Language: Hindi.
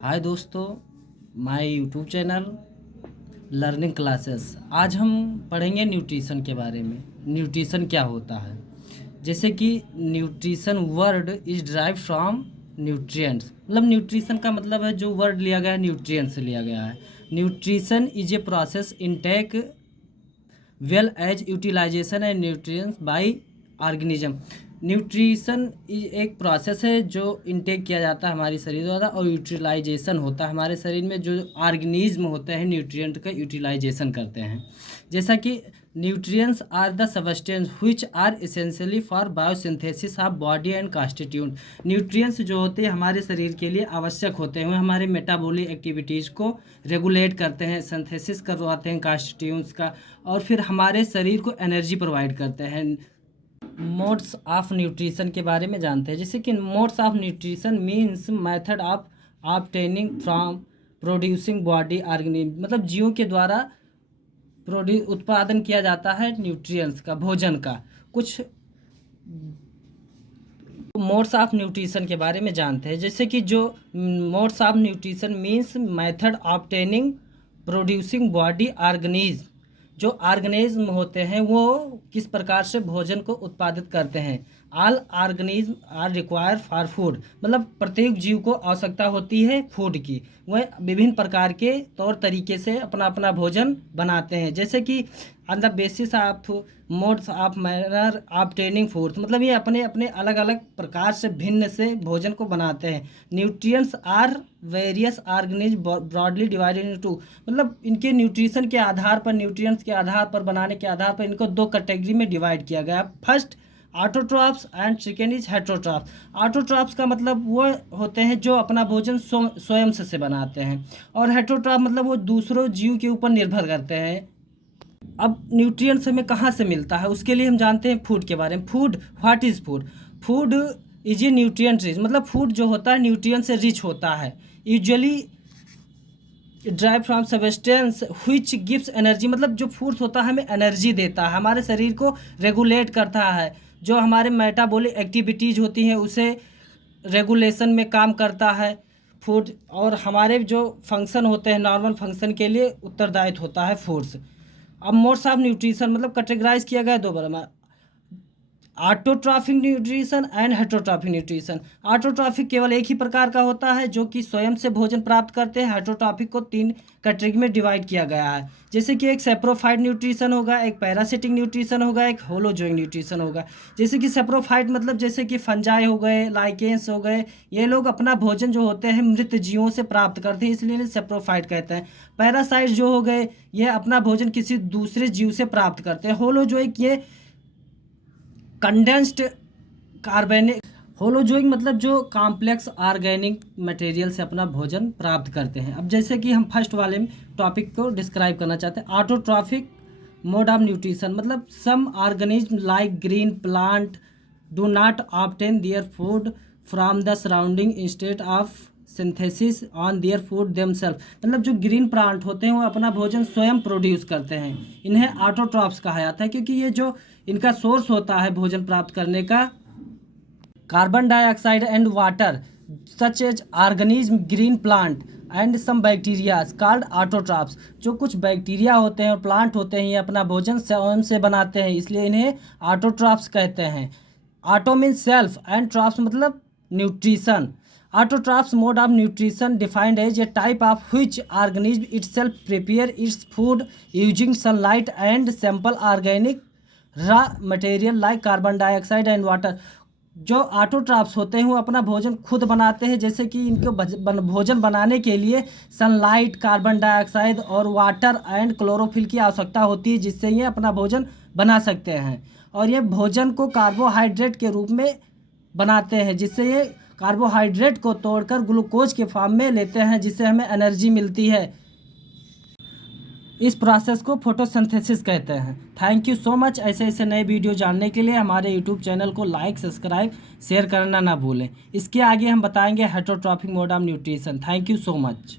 हाय दोस्तों, my YouTube channel learning classes. आज हम पढ़ेंगे न्यूट्रिशन के बारे में। न्यूट्रिशन क्या होता है? जैसे कि nutrition word is drive from nutrients. मतलब न्यूट्रिशन का मतलब है, जो वर्ड लिया गया है न्यूट्रिएंट से लिया गया है। Nutrition is a process intake well as utilization and nutrients by organism. Nutrition एक प्रोसेस है जो इनटेक किया जाता है हमारे शरीर द्वारा, और यूटिलाइजेशन होता है हमारे शरीर में जो ऑर्गेनिज्म होते हैं न्यूट्रिएंट का यूटिलाइजेशन करते हैं। जैसा कि nutrients are the substance which are essentially for biosynthesis of body and constitute. Nutrients जो होते हैं हमारे शरीर के लिए आवश्यक होते हैं, वो हमारे मेटाबॉलिक एक्टिविटीज़ को रेगुलेट करते हैं, सिंथेसिस करवाते हैं कॉन्स्टिट्यूंट्स का, और फिर हमारे शरीर को एनर्जी प्रोवाइड करते हैं। मोड्स ऑफ न्यूट्रिशन के बारे में जानते हैं। जैसे कि modes of nutrition means method of obtaining from producing body organism. मतलब जीवों के द्वारा उत्पादन किया जाता है न्यूट्रिएंट्स का, भोजन का। कुछ मोड्स ऑफ न्यूट्रिशन के बारे में जानते हैं। जैसे कि जो modes of nutrition means method obtaining producing body organism. जो ऑर्गेनिज्म होते हैं वो किस प्रकार से भोजन को उत्पादित करते हैं। All organism are require for food. मतलब प्रत्येक जीव को आवश्यकता होती है फूड की। वह विभिन्न प्रकार के तौर तरीके से अपना अपना भोजन बनाते हैं। जैसे कि on the basis of modes of manner obtaining food. मतलब ये अपने अपने अलग अलग प्रकार से भिन्न से भोजन को बनाते हैं। Nutrients are various organism broadly divided into. मतलब इनके न्यूट्रिशन के आधार पर, न्यूट्रिएंट्स के आधार पर, बनाने के आधार पर इनको दो कैटेगरी में डिवाइड किया गया। First autotrophs and second is heterotrophs. Autotrophs का मतलब वो होते हैं जो अपना भोजन स्वयं से बनाते हैं, और हेटेरोट्रॉफ मतलब वो दूसरों जीव के ऊपर निर्भर करते हैं। अब न्यूट्रिएंट्स हमें कहाँ से मिलता है, उसके लिए हम जानते हैं फूड के बारे में। Food, what is food? Food is a nutrient rich. मतलब फूड जो होता है न्यूट्रिएंट से रिच होता है। Usually drive from substance which gives energy. मतलब जो फूड्स होता है हमें एनर्जी देता है, हमारे शरीर को रेगुलेट करता है। जो हमारे मेटाबॉलिक एक्टिविटीज़ होती हैं उसे रेगुलेशन में काम करता है फूड, और हमारे जो फंक्शन होते हैं नॉर्मल फंक्शन के लिए उत्तरदायित्व होता है फूड्स। अब मोड्स ऑफ न्यूट्रिशन मतलब कैटेगराइज किया गया है दो बार में, autotrophic nutrition and heterotrophic nutrition. Autotrophic केवल एक ही प्रकार का होता है जो कि स्वयं से भोजन प्राप्त करते हैं। हेटेरोट्रॉफिक को तीन कैटेगरी में डिवाइड किया गया है। जैसे कि एक सेप्रोफाइट न्यूट्रिशन होगा, एक पैरासिटिक न्यूट्रिशन होगा, एक होलोजोइक न्यूट्रिशन होगा। जैसे कि सेप्रोफाइट मतलब जैसे कि फंजाई हो गए, लाइकेंस हो गए, ये लोग अपना भोजन जो होते हैं मृत जीवों से प्राप्त करते हैं, इसलिए सेप्रोफाइट कहते हैं। पैरासाइट जो हो गए, ये अपना भोजन किसी दूसरे जीव से प्राप्त करते हैं। होलोजोइक ये कंडेंस्ड कार्बनिक। होलोजोइक मतलब जो कॉम्प्लेक्स ऑर्गेनिक मटेरियल से अपना भोजन प्राप्त करते हैं। अब जैसे कि हम फर्स्ट वाले टॉपिक को डिस्क्राइब करना चाहते हैं, ऑटोट्रॉफिक मोड ऑफ न्यूट्रिशन। मतलब some organism like green plant do not obtain their food from the surrounding instead of synthesis on their food themself. मतलब जो ग्रीन प्लांट होते हैं वो अपना भोजन स्वयं प्रोड्यूस करते हैं। इन्हें ऑटोट्रॉफ्स कहा जाता है, क्योंकि ये जो इनका सोर्स होता है भोजन प्राप्त करने का, carbon dioxide and water such as organism, green plant and some bacterias called autotrophs. जो कुछ बैक्टीरिया होते हैं और प्लांट होते हैं, ये अपना भोजन स्वयं से बनाते हैं, इसलिए इन्हें ऑटोट्रॉफ्स कहते हैं। Auto means self and troughs मतलब nutrition. Autotrophs mode of nutrition defined as a type of which organism itself prepare its food using sunlight and simple organic raw material like carbon dioxide and water। जो ऑटोट्रॉफ्स होते हैं वो अपना भोजन खुद बनाते हैं। जैसे कि इनको भोजन बनाने के लिए सनलाइट, कार्बन डाइऑक्साइड और वाटर एंड क्लोरोफिल की आवश्यकता होती है, जिससे ये अपना भोजन बना सकते हैं। और ये भोजन को कार्बोहाइड्रेट के रूप में बनाते हैं, जिससे ये कार्बोहाइड्रेट को तोड़कर ग्लूकोज के फॉर्म में लेते हैं, जिससे हमें एनर्जी मिलती है। इस प्रोसेस को फोटोसिंथेसिस कहते हैं। Thank you so much. ऐसे ऐसे नए वीडियो जानने के लिए हमारे यूट्यूब चैनल को लाइक, सब्सक्राइब, शेयर करना ना भूलें। इसके आगे हम बताएंगे heterotrophic mode of nutrition. Thank you so much.